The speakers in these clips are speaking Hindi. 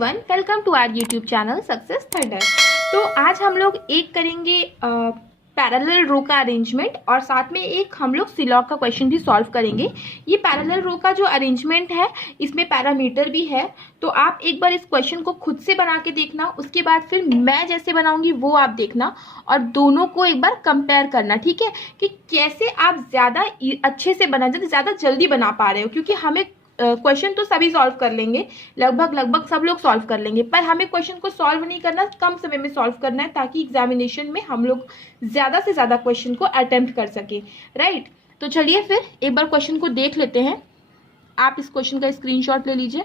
Everyone, welcome to our YouTube channel success thunder. तो आज हम लोग एक करेंगे पैरेलल रो का अरेंजमेंट और साथ में एक हम लोग सिलॉग का क्वेश्चन भी सॉल्व करेंगे। ये पैरेलल रो का जो अरेंजमेंट है इसमें पैरामीटर भी है, तो आप एक बार इस क्वेश्चन को खुद से बना के देखना, उसके बाद फिर मैं जैसे बनाऊंगी वो आप देखना और दोनों को एक बार कंपेयर करना, ठीक है, कि कैसे आप ज्यादा अच्छे से बना, ज्यादा जल्दी बना पा रहे हो। क्योंकि हमें क्वेश्चन तो सभी सॉल्व कर लेंगे, लगभग सब लोग सॉल्व कर लेंगे, पर हमें क्वेश्चन को सॉल्व नहीं करना, कम समय में सॉल्व करना है, ताकि एग्जामिनेशन में हम लोग ज्यादा से ज्यादा क्वेश्चन को अटेम्प्ट कर सके, राइट। तो चलिए फिर एक बार क्वेश्चन को देख लेते हैं। आप इस क्वेश्चन का स्क्रीनशॉट ले लीजिए,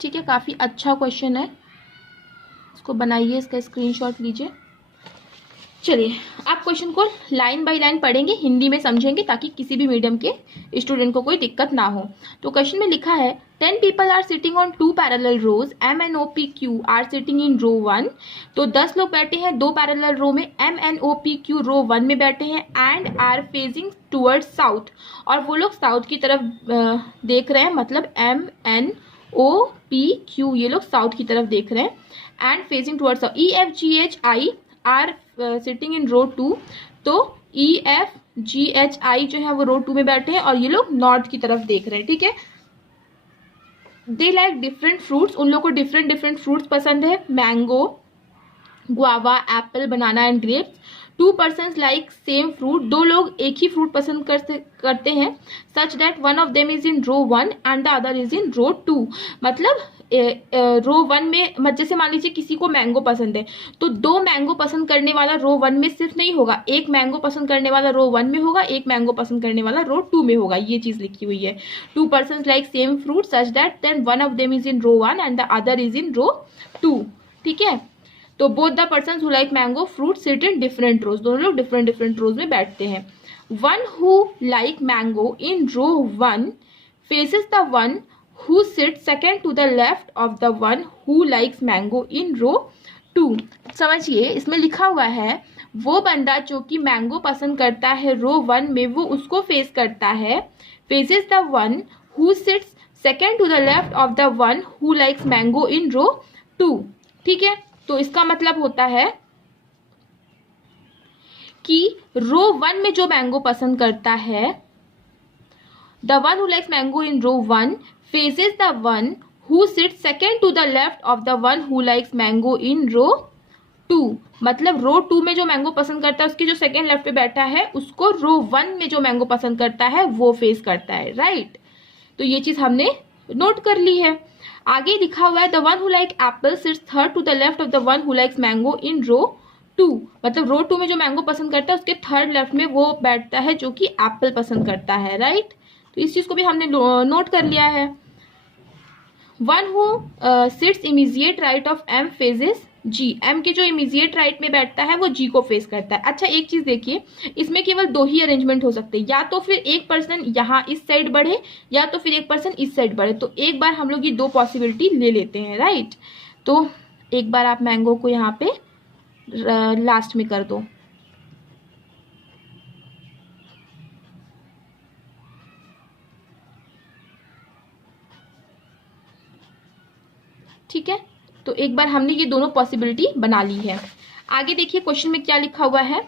ठीक है, काफी अच्छा क्वेश्चन है, इसको बनाइए, इसका स्क्रीनशॉट लीजिए। चलिए आप क्वेश्चन को लाइन बाय लाइन पढ़ेंगे, हिंदी में समझेंगे, ताकि किसी भी मीडियम के स्टूडेंट को कोई दिक्कत ना हो। तो क्वेश्चन में लिखा है 10 people are sitting on 2 parallel rows, M N O P Q are sitting in row 1। तो 10 लोग बैठे हैं 2 पैरेलल रो में, M N O P Q row 1 में बैठे हैं and are facing towards south, और वो लोग साउथ की तरफ देख रहे हैं, मतलब M N O P Q ये लोग साउथ की तरफ देख रहे हैं and facing towards south. E F G H I are sitting in row 2, तो ई एफ जी एच आई जो है वो रो 2 में बैठे हैं और ये लोग नॉर्थ की तरफ देख रहे हैं, ठीक है। दे लाइक डिफरेंट फ्रूट्स, उन लोग को डिफरेंट फ्रूट्स पसंद है, mango, guava, apple, banana and grapes. 2 persons like same fruit, 2 लोग एक ही फ्रूट पसंद करते हैं, such that one of them is in row 1 and the other is in row 2। मतलब रो 1 में, जैसे मान लीजिए किसी को मैंगो पसंद है, तो 2 मैंगो पसंद करने वाला रो 1 में सिर्फ नहीं होगा, एक मैंगो पसंद करने वाला रो 1 में होगा, एक मैंगो पसंद करने वाला रो 2 में होगा, ये चीज लिखी हुई है। 2 persons like same fruit such that then one of them is in row 1 and the other is in row 2, ठीक है। तो both the person who like mango fruit sit in different rows, दोनों लोग डिफरेंट रोज में बैठते हैं। One who like mango in row 1 faces the one who sit second to the left of the one who likes mango in row 2। समझिए, इसमें लिखा हुआ है वो बंदा जो कि मैंगो पसंद करता है रो 1 में, वो उसको फेस करता है, faces the one who sits second to the left of the one who likes mango in row 2, ठीक है। तो इसका मतलब होता है कि रो 1 में जो मैंगो पसंद करता है, the one who likes mango in row 1 faces the one who sits second to the left of the one who likes mango in row 2। मतलब रो 2 में जो मैंगो पसंद करता है, उसके जो सेकेंड लेफ्ट पे बैठा है, उसको रो 1 में जो मैंगो पसंद करता है वो फेस करता है, राइट। तो ये चीज हमने नोट कर ली है। आगे लिखा हुआ है the one who like apple sits third to the left of the one who likes mango in row 2। मतलब रो 2 में जो मैंगो पसंद करता है, उसके थर्ड लेफ्ट में वो बैठता है जो कि एप्पल पसंद करता है, राइट। तो इस चीज को भी हमने नोट कर लिया है। One who sits immediate right of M faces G, M के जो इमीडिएट राइट में बैठता है वो जी को फेस करता है। अच्छा, एक चीज देखिए, इसमें केवल 2 ही अरेंजमेंट हो सकते हैं, या तो फिर एक पर्सन यहाँ इस साइड बढ़े या तो फिर एक पर्सन इस साइड बढ़े। तो एक बार हम लोग ये 2 पॉसिबिलिटी ले लेते हैं, राइट। तो एक बार आप मैंगो को यहाँ पे लास्ट में कर दो, ठीक है। तो एक बार हमने ये दोनों पॉसिबिलिटी बना ली है। आगे देखिए क्वेश्चन में क्या लिखा हुआ है,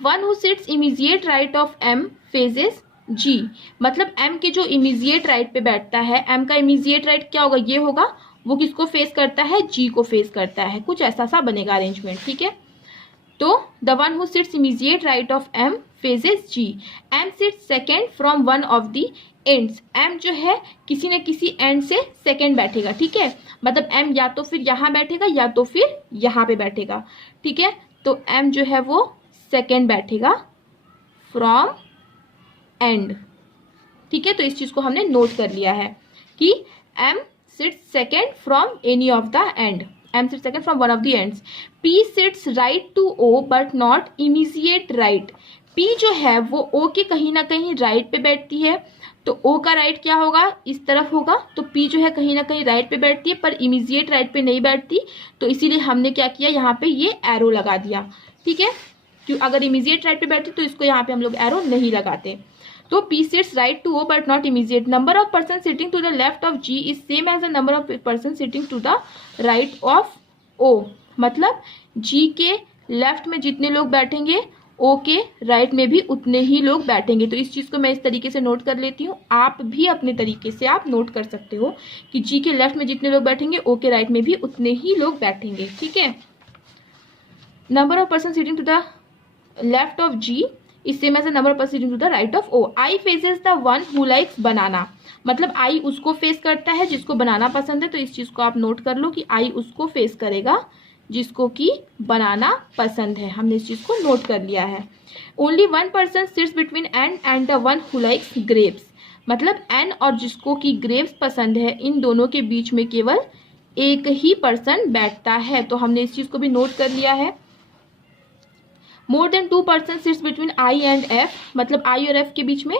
one who sits immediate right of M faces G. मतलब एम के जो इमीडिएट राइट पे बैठता है, एम का इमीडिएट राइट क्या होगा, ये होगा, वो किसको फेस करता है, जी को फेस करता है, कुछ ऐसा सा बनेगा अरेंजमेंट, ठीक है। तो the one who sits immediate right of M faces G, M sits second from one of the ends, M जो है किसी न किसी एंड से सेकेंड बैठेगा, ठीक है। मतलब एम या तो फिर यहाँ बैठेगा या तो फिर यहाँ पे बैठेगा, ठीक है। तो एम जो है वो सेकेंड बैठेगा फ्रॉम एंड, ठीक है। तो इस चीज को हमने नोट कर लिया है कि M sits second from any of the end, M sits second from one of the ends. P sits right to O but not immediate right, P जो है वो ओ के कहीं ना कहीं राइट पे बैठती है, तो ओ का राइट क्या होगा, इस तरफ होगा, तो पी जो है कहीं ना कहीं राइट पे बैठती है पर इमीडिएट राइट पे नहीं बैठती, तो इसीलिए हमने क्या किया, यहाँ पे ये एरो लगा दिया, ठीक है। क्यों, अगर इमीडिएट राइट पे बैठती तो इसको यहाँ पे हम लोग एरो नहीं लगाते। तो P sits right to O but not immediate. Number of persons sitting to the left of G is same as the number of persons sitting to the right of O. मतलब G के लेफ्ट में जितने लोग बैठेंगे O के राइट में भी उतने ही लोग बैठेंगे। तो इस चीज को मैं इस तरीके से नोट कर लेती हूँ, आप भी अपने तरीके से आप नोट कर सकते हो कि G के लेफ्ट में जितने लोग बैठेंगे O के राइट में भी उतने ही लोग बैठेंगे। ठीक है, number of person sitting to the left of G is same as the number of person sitting to the right of O. I faces the one who likes banana. मतलब I उसको फेस करता है जिसको बनाना पसंद है। तो इस चीज को आप नोट कर लो कि I उसको फेस करेगा जिसको कि बनाना पसंद है। हमने इस चीज को नोट कर लिया है। Only one person sits between N and the one who likes grapes. मतलब N और जिसको कि ग्रेप्स पसंद है, इन दोनों के बीच में केवल एक ही पर्सन बैठता है। तो हमने इस चीज को भी नोट कर लिया है। More than 2 person sits between I and F, मतलब I और F के बीच में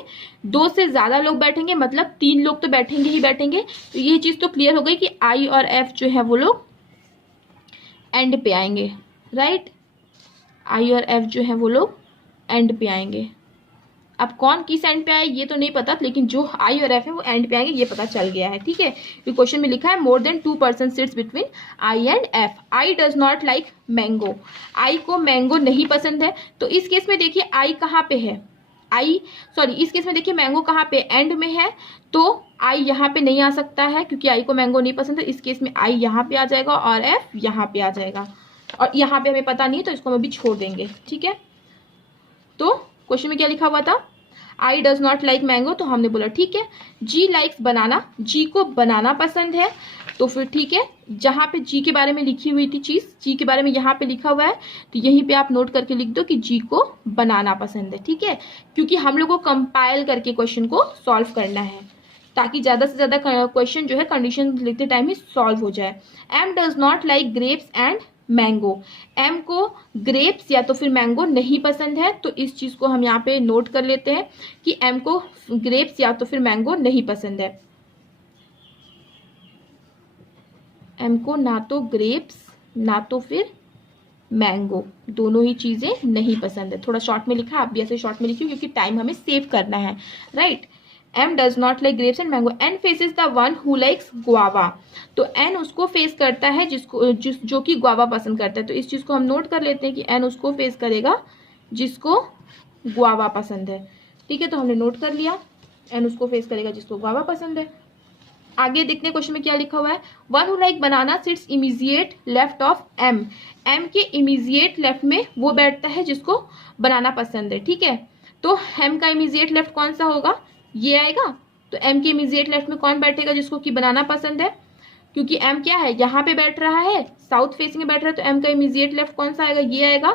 2 से ज्यादा लोग बैठेंगे, मतलब 3 लोग तो बैठेंगे ही बैठेंगे। तो ये चीज तो क्लियर हो गई कि I और F जो है वो लोग एंड पे आएंगे, राइट। I और F जो है वो लोग एंड पे आएंगे। अब कौन किस एंड पे आए ये तो नहीं पता, लेकिन जो I और F है वो एंड पे आएंगे ये पता चल गया है। ठीक है, क्वेश्चन में लिखा है more than 2 person sits between I and F. I does not like mango, I को मैंगो नहीं पसंद है। तो इस केस में देखिए I कहाँ पे है, इस केस में देखिए मैंगो कहाँ पे, एंड में है। तो I यहाँ पे नहीं आ सकता है क्योंकि I को मैंगो नहीं पसंद है। इस केस में I यहाँ पे आ जाएगा और F यहाँ पे आ जाएगा, और यहाँ पे हमें पता नहीं तो इसको हम अभी छोड़ देंगे। ठीक है, तो क्वेश्चन में क्या लिखा हुआ था, I does not like mango, तो हमने बोला ठीक है। G लाइक्स बनाना, G को बनाना पसंद है, तो फिर ठीक है, जहां पे G के बारे में लिखी हुई थी चीज, G के बारे में यहाँ पे लिखा हुआ है, तो यहीं पे आप नोट करके लिख दो कि G को बनाना पसंद है। ठीक है, क्योंकि हम लोग को कंपाइल करके क्वेश्चन को सॉल्व करना है ताकि ज्यादा से ज्यादा क्वेश्चन जो है कंडीशन लिखते टाइम ही सॉल्व हो जाए। M does not like grapes and mango, M को ग्रेप्स या तो फिर मैंगो नहीं पसंद है। तो इस चीज को हम यहाँ पे नोट कर लेते हैं कि M को ग्रेप्स या तो फिर मैंगो नहीं पसंद है। M को ना तो ग्रेप्स ना तो फिर मैंगो, दोनों ही चीजें नहीं पसंद है। थोड़ा शॉर्ट में लिखा, आप भी ऐसे शॉर्ट में लिखिए क्योंकि टाइम हमें सेव करना है, right. M does not like grapes and mango. N faces the one who likes guava, तो N उसको फेस करता है जो कि गुआवा पसंद करता है। तो इस चीज को हम नोट कर लेते हैं कि N उसको फेस करेगा जिसको गुआवा पसंद है। ठीक है, तो हमने नोट कर लिया N उसको फेस करेगा जिसको गुआवा पसंद है। आगे देखते हैं क्वेश्चन में क्या लिखा हुआ है। One who like banana sits immediate left of M, M के इमीजिएट लेफ्ट में वो बैठता है जिसको बनाना पसंद है। ठीक है, तो M का इमीजिएट लेफ्ट कौन सा होगा, ये आएगा। तो M के इमीजिएट लेफ्ट में कौन बैठेगा जिसको कि बनाना पसंद है, क्योंकि M क्या है यहाँ पे बैठ रहा है, साउथ फेसिंग में बैठ रहा है। तो M का इमीजिएट लेफ्ट कौन सा आएगा, ये आएगा।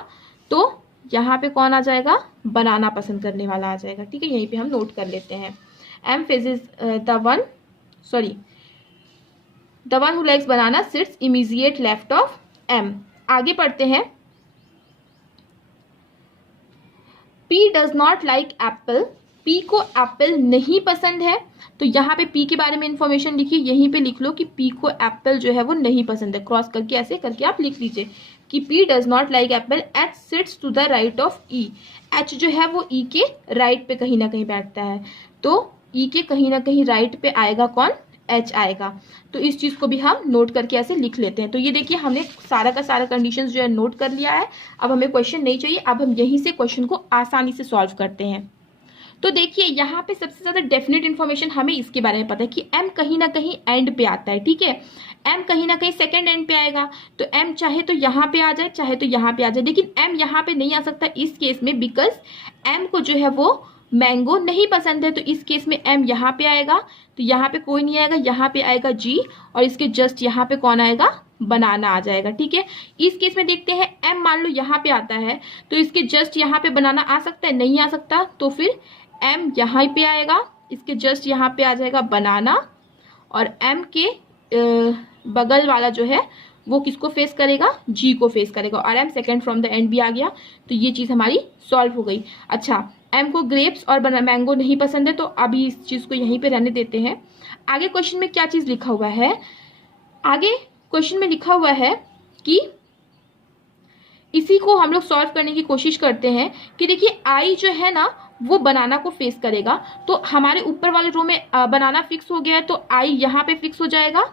तो यहाँ पे कौन आ जाएगा, बनाना पसंद करने वाला आ जाएगा। ठीक है, यहीं पे हम नोट कर लेते हैं। M faces the one who likes banana sits immediate left of M। आगे पढ़ते हैं। P does not like apple, P को एप्पल नहीं पसंद है। तो यहाँ पे P के बारे में इंफॉर्मेशन लिखिए, यहीं पे लिख लो कि P को एप्पल जो है वो नहीं पसंद है। क्रॉस करके ऐसे करके आप लिख लीजिए कि P does not like apple. H sits to the right of E, H जो है वो E के राइट पे कहीं ना कहीं बैठता है। तो E के कहीं ना कहीं राइट पे आएगा कौन, H आएगा। तो इस चीज को भी हम नोट करके ऐसे लिख लेते हैं। तो ये देखिए हमने सारा का सारा कंडीशंस जो है नोट कर लिया है। अब हमें क्वेश्चन नहीं चाहिए, अब हम यहीं से क्वेश्चन को आसानी से सॉल्व करते हैं। तो देखिए यहाँ पे सबसे ज्यादा डेफिनेट इन्फॉर्मेशन हमें इसके बारे में पता है कि M कहीं ना कहीं एंड पे आता है। ठीक है, M कहीं ना कहीं सेकंड एंड पे आएगा। तो M चाहे तो यहाँ पे आ जाए चाहे तो यहाँ पे आ जाए, लेकिन M यहाँ पे नहीं आ सकता इस केस में, बिकॉज M को जो है वो मैंगो नहीं पसंद है। तो इस केस में M यहाँ पे आएगा, तो यहाँ पे कोई नहीं आएगा, यहाँ पे आएगा G, और इसके जस्ट यहाँ पे कौन आएगा, बनाना आ जाएगा। ठीक है, इस केस में देखते हैं M मान लो यहाँ पे आता है, तो इसके जस्ट यहाँ पे बनाना आ सकता है, नहीं आ सकता। तो फिर M यहाँ पे आएगा, इसके जस्ट यहाँ पे आ जाएगा बनाना, और M के बगल वाला जो है वो किसको फेस करेगा, G को फेस करेगा, और M second from the end भी आ गया। तो ये चीज हमारी सॉल्व हो गई। अच्छा, M को ग्रेप्स और मैंगो नहीं पसंद है, तो अभी इस चीज को यहीं पे रहने देते हैं। आगे क्वेश्चन में क्या चीज लिखा हुआ है, आगे क्वेश्चन में लिखा हुआ है कि इसी को हम लोग सॉल्व करने की कोशिश करते हैं कि देखिए I जो है ना वो बनाना को फेस करेगा। तो हमारे ऊपर वाले रो में बनाना फिक्स हो गया है, तो आई यहाँ पे फिक्स हो जाएगा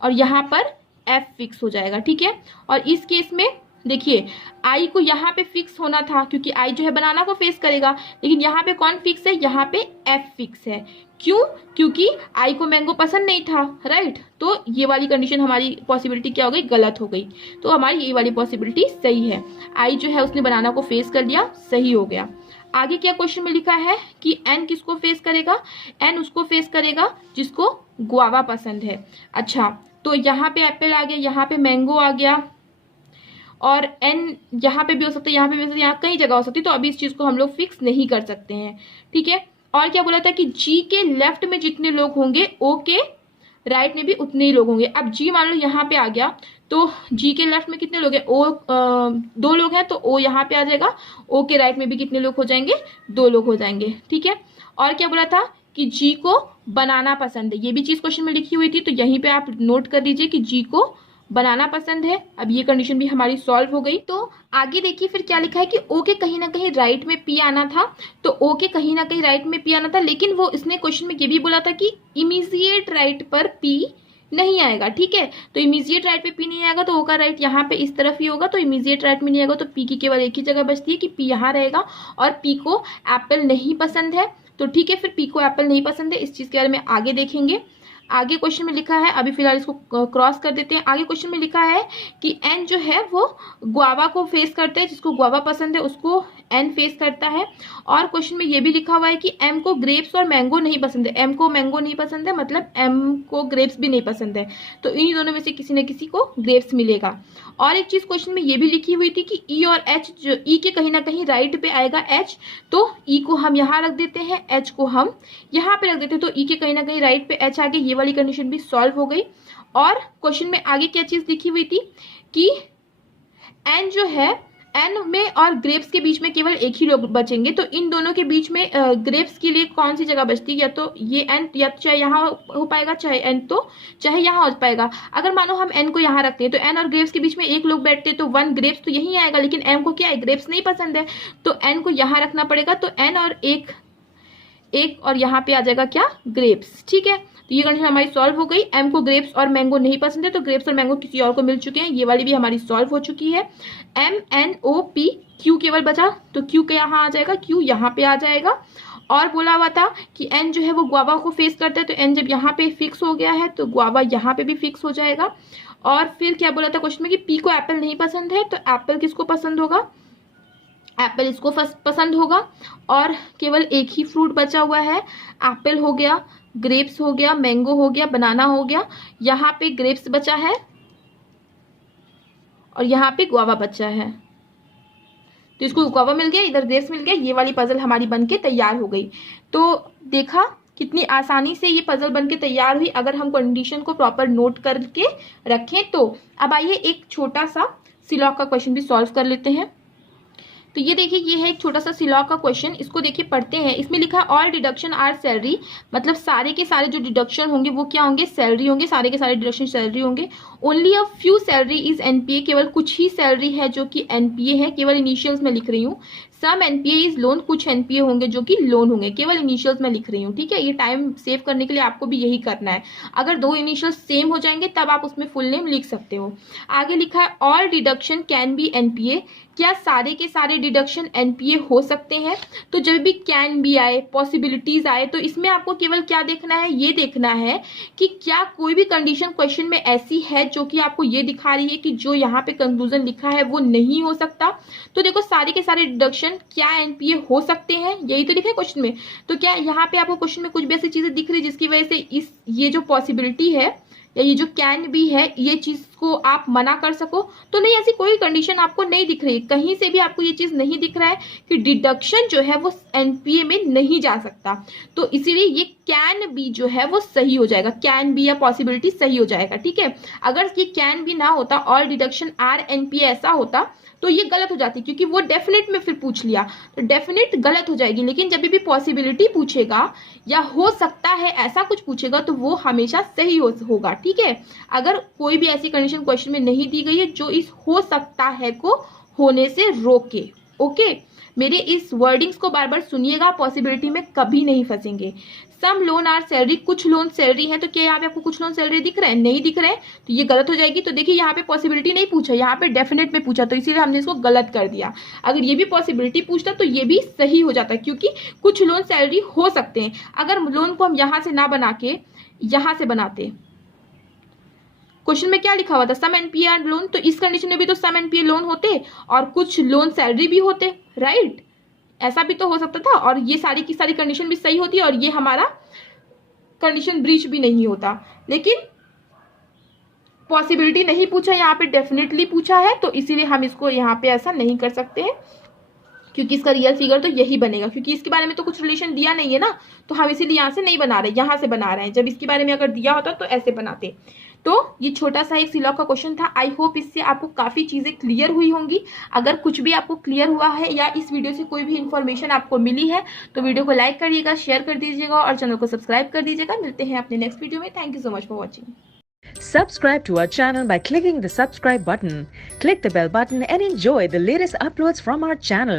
और यहाँ पर एफ फिक्स हो जाएगा, ठीक है। और इस केस में देखिए आई को यहाँ पे फिक्स होना था क्योंकि आई जो है बनाना को फेस करेगा, लेकिन यहाँ पे कौन फिक्स है, यहाँ पे एफ फिक्स है। क्यों? क्योंकि आई को मैंगो पसंद नहीं था, राइट। तो ये वाली कंडीशन हमारी पॉसिबिलिटी क्या हो गई, गलत हो गई। तो हमारी ये वाली पॉसिबिलिटी सही है, आई जो है उसने बनाना को फेस कर लिया, सही हो गया। आगे क्या क्वेश्चन में लिखा है कि एन किसको फेस करेगा, एन उसको फेस करेगा जिसको गुआवा पसंद है। अच्छा, तो यहाँ पे एप्पल आ गया, यहाँ पे मैंगो आ गया, और एन यहाँ पे भी हो सकता है, यहाँ पे भी हो सकता है, यहाँ कई जगह हो सकती है। तो अभी इस चीज को हम लोग फिक्स नहीं कर सकते हैं, ठीक है। और क्या बोला था कि जी के लेफ्ट में जितने लोग होंगे ओ के राइट में भी उतने ही लोग होंगे। अब जी मान लो यहाँ पे आ गया, तो जी के लेफ्ट में कितने लोग हैं, ओ 2 लोग हैं, तो ओ यहाँ पे आ जाएगा। ओ के राइट में भी कितने लोग हो जाएंगे, 2 लोग हो जाएंगे, ठीक है। और क्या बोला था कि जी को बनाना पसंद है, ये भी चीज क्वेश्चन में लिखी हुई थी, तो यहीं पे आप नोट कर लीजिए कि जी को बनाना पसंद है। अब ये कंडीशन भी हमारी सॉल्व हो गई। तो आगे देखिए फिर क्या लिखा है कि ओ के कहीं ना कहीं राइट में पी आना था, तो ओ के कहीं ना कहीं राइट में पी आना था, लेकिन वो इसने क्वेश्चन में ये भी बोला था कि इमीडिएट राइट पर पी नहीं आएगा, ठीक है। तो इमीडिएट राइट पे पी नहीं आएगा, तो ओ का राइट यहाँ पे इस तरफ ही होगा, तो इमीडिएट राइट में नहीं आएगा, तो पी की केवल एक ही जगह बचती है कि पी यहाँ रहेगा। और पी को एप्पल नहीं पसंद है, तो ठीक है, फिर पी को एप्पल नहीं पसंद है, इस चीज के बारे में आगे देखेंगे। आगे क्वेश्चन में लिखा है, अभी फिलहाल इसको क्रॉस कर देते हैं। आगे क्वेश्चन में लिखा है कि एन जो है वो गुआवा को फेस करता है, जिसको गुआवा पसंद है उसको एन फेस करता है। और क्वेश्चन में ये भी लिखा हुआ है कि एम को ग्रेप्स और मैंगो नहीं पसंद है, एम को मैंगो नहीं पसंद है मतलब एम को ग्रेप्स भी नहीं पसंद है, तो इन्हीं दोनों में से किसी न किसी को ग्रेप्स मिलेगा। और एक चीज क्वेश्चन में ये भी लिखी हुई थी कि ई और एच, जो ई के कहीं ना कहीं राइट पे आएगा एच, तो ई को हम यहाँ रख देते हैं, एच को हम यहाँ पे रख देते हैं, तो ई के कहीं ना कहीं राइट पे एच आ गया। ये वाली कंडीशन भी सॉल्व हो गई। और क्वेश्चन में आगे क्या चीज लिखी हुई थी कि एन जो है, एन में और ग्रेप्स के बीच में केवल एक ही लोग बचेंगे, तो इन दोनों के बीच में ग्रेप्स के लिए कौन सी जगह बचती है, या तो ये एन, या तो चाहे यहाँ हो पाएगा, चाहे एन तो चाहे यहाँ हो पाएगा। अगर मानो हम एन को यहाँ रखते हैं, तो एन और ग्रेप्स के बीच में एक लोग बैठते हैं, तो 1 ग्रेप्स तो यही आएगा, लेकिन एम को क्या है, ग्रेप्स नहीं पसंद है, तो एन को यहाँ रखना पड़ेगा, तो एन और एक और यहाँ पे आ जाएगा क्या, ग्रेप्स, ठीक है। तो ये कंडीशन हमारी सॉल्व हो गई। एम को ग्रेप्स और मैंगो नहीं पसंद है, तो ग्रेप्स और मैंगो किसी और को मिल चुके हैं, ये वाली भी हमारी सॉल्व हो चुकी है। M N O P Q केवल बचा, तो क्यू के यहाँ आ जाएगा, क्यू यहाँ पे आ जाएगा। और बोला हुआ था कि एन जो है वो गुआवा को फेस करता है, तो एन जब यहाँ पे फिक्स हो गया है तो गुआवा यहाँ पे भी फिक्स हो जाएगा। और फिर क्या बोला था क्वेश्चन में कि पी को एप्पल नहीं पसंद है, तो एप्पल किसको पसंद होगा, एप्पल इसको पसंद होगा। और केवल एक ही फ्रूट बचा हुआ है, एप्पल हो गया, ग्रेप्स हो गया, मैंगो हो गया, बनाना हो गया, यहाँ पे ग्रेप्स बचा है और यहाँ पे गुआवा बचा है, तो इसको गुआवा मिल गया, इधर ग्रेप्स मिल गया। ये वाली पजल हमारी बनके तैयार हो गई। तो देखा कितनी आसानी से ये पजल बनके तैयार हुई अगर हम कंडीशन को प्रॉपर नोट करके रखें तो। अब आइए एक छोटा सा सिलॉग का क्वेश्चन भी सॉल्व कर लेते हैं। तो ये देखिए, ये है एक छोटा सा सिलॉग का क्वेश्चन, इसको देखिए पढ़ते हैं। इसमें लिखा है ऑल डिडक्शन आर सैलरी, मतलब सारे के सारे जो डिडक्शन होंगे वो क्या होंगे, सैलरी होंगे, सारे के सारे डिडक्शन सैलरी होंगे। Only a few salary is NPA, केवल कुछ ही सैलरी है जो कि एनपीए है, केवल इनिशियल्स में लिख रही हूँ। सम एनपीए इज लोन, कुछ एनपीए होंगे जो कि लोन होंगे, केवल इनिशियल्स में लिख रही हूँ, ठीक है। ये टाइम सेव करने के लिए आपको भी यही करना है। अगर 2 इनिशियल्स सेम हो जाएंगे तब आप उसमें फुल नेम लिख सकते हो। आगे लिखा है all deduction can be NPA, क्या सारे के सारे डिडक्शन एनपीए हो सकते हैं। तो जब भी कैन बी आए, पॉसिबिलिटीज आए, तो इसमें आपको केवल क्या देखना है, ये देखना है कि क्या कोई भी कंडीशन क्वेश्चन में ऐसी है जो कि आपको ये दिखा रही है कि जो यहाँ पे कंक्लूजन लिखा है वो नहीं हो सकता। तो देखो सारे के सारे डिडक्शन क्या एनपीए हो सकते हैं, यही तो लिखा है क्वेश्चन में। तो क्या यहाँ पे आपको क्वेश्चन में कुछ भी ऐसी चीजें दिख रही है जिसकी वजह से ये जो पॉसिबिलिटी है या ये जो कैन भी है, ये चीज को आप मना कर सको, तो नहीं, ऐसी कोई कंडीशन आपको नहीं दिख रही, कहीं से भी आपको ये चीज नहीं दिख रहा है कि डिडक्शन जो है वो एनपीए में नहीं जा सकता। तो इसीलिए ये कैन बी जो है वो सही हो जाएगा, कैन बी या पॉसिबिलिटी सही हो जाएगा, ठीक है। अगर ये कैन बी ना होता, ऑल डिडक्शन आर एनपीए ऐसा होता, तो ये गलत हो जाती, क्योंकि वो डेफिनेट में फिर पूछ लिया तो डेफिनेट गलत हो जाएगी। लेकिन जब भी पॉसिबिलिटी पूछेगा या हो सकता है ऐसा कुछ पूछेगा तो वो हमेशा सही होगा, ठीक है। अगर कोई भी ऐसी कंडीशन क्वेश्चन में नहीं दी गई है जो इस हो सकता है को होने से रोके, ओके। मेरे इस वर्डिंग्स को बार बार सुनिएगा, पॉसिबिलिटी में कभी नहीं फंसेंगे। सम लोन आर सैलरी, कुछ लोन सैलरी है, तो क्या यहाँ पे आपको कुछ लोन सैलरी दिख रहा है? नहीं दिख रहा है, तो ये गलत हो जाएगी। तो देखिए यहाँ पे पॉसिबिलिटी नहीं पूछा, यहाँ पे डेफिनेट में पूछा, तो इसीलिए हमने इसको गलत कर दिया। अगर ये भी पॉसिबिलिटी पूछता तो ये भी सही हो जाता, क्योंकि कुछ लोन सैलरी हो सकते हैं। अगर लोन को हम यहाँ से ना बना के यहाँ से बनाते, क्वेश्चन में क्या लिखा हुआ था? सम एनपीआर लोन, तो इस कंडीशन में भी तो सम एनपीआर लोन होते और कुछ लोन सैलरी भी होते, राइट? ऐसा भी तो हो सकता था, और ये सारी की सारी कंडीशन भी सही होती और ये हमारा कंडीशन ब्रीच भी नहीं होता। लेकिन पॉसिबिलिटी नहीं पूछा, यहाँ पे डेफिनेटली पूछा है, तो इसीलिए हम इसको यहाँ पे ऐसा नहीं कर सकते हैं, क्योंकि इसका रियल फिगर तो यही बनेगा, क्योंकि इसके बारे में तो कुछ रिलेशन दिया नहीं है ना, तो हम इसीलिए यहाँ से नहीं बना रहे, यहाँ से बना रहे हैं। जब इसके बारे में अगर दिया होता तो ऐसे बनाते। तो ये छोटा सा एक सिलॉग का क्वेश्चन था। आई होप इससे आपको काफी चीजें क्लियर हुई होंगी। अगर कुछ भी आपको क्लियर हुआ है या इस वीडियो से कोई भी इन्फॉर्मेशन आपको मिली है तो वीडियो को लाइक करिएगा, शेयर कर दीजिएगा और चैनल को सब्सक्राइब कर दीजिएगा। मिलते हैं अपने नेक्स्ट वीडियो में। Thank you so much for watching. Subscribe to our channel by clicking the subscribe button. Click the bell button and enjoy the latest uploads from our channel.